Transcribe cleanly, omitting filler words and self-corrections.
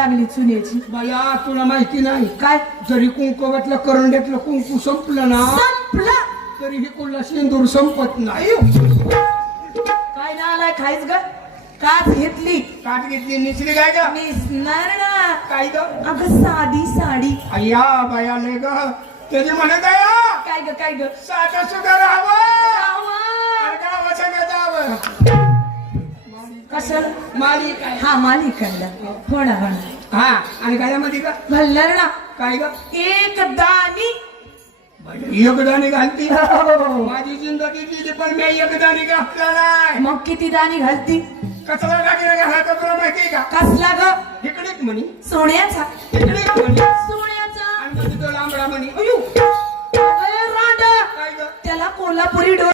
लागली चुन्याची. बाया तुला माहिती नाही काय जरी कुंकवातलं करंड्यातलं कुंकू संपलं ना संपला तरी ही कुल्ला सिंदूर संपत नाही. काय ना आलाय खायच ग काच घेतली काट घेतली निसली काय ग मिसणार ना काय ग अगं साधी साडी. अय्या बाया लय ग त्याची म्हणत आहे काय ग साधं सुद्धा राहावं गावाचं जावं कशाला मालिक आहे. हा मालिकाला होणार हा आणि गायामध्ये का घालणार ना काय ग एक दाणी. एकदाणी घालती माझी जिंदगी गेली पण मी एकदाणी घातला नाही. मग किती दाणी घालती कचरा टाकीला घालायचा तुला माहिती का कसला ग इकडे म्हणी सोन्याचा इकडे म्हणी सोन्याचा आणि मध्ये तो लांबडा म्हणी अयो रांडा काय ग त्याला कोल्हापुरी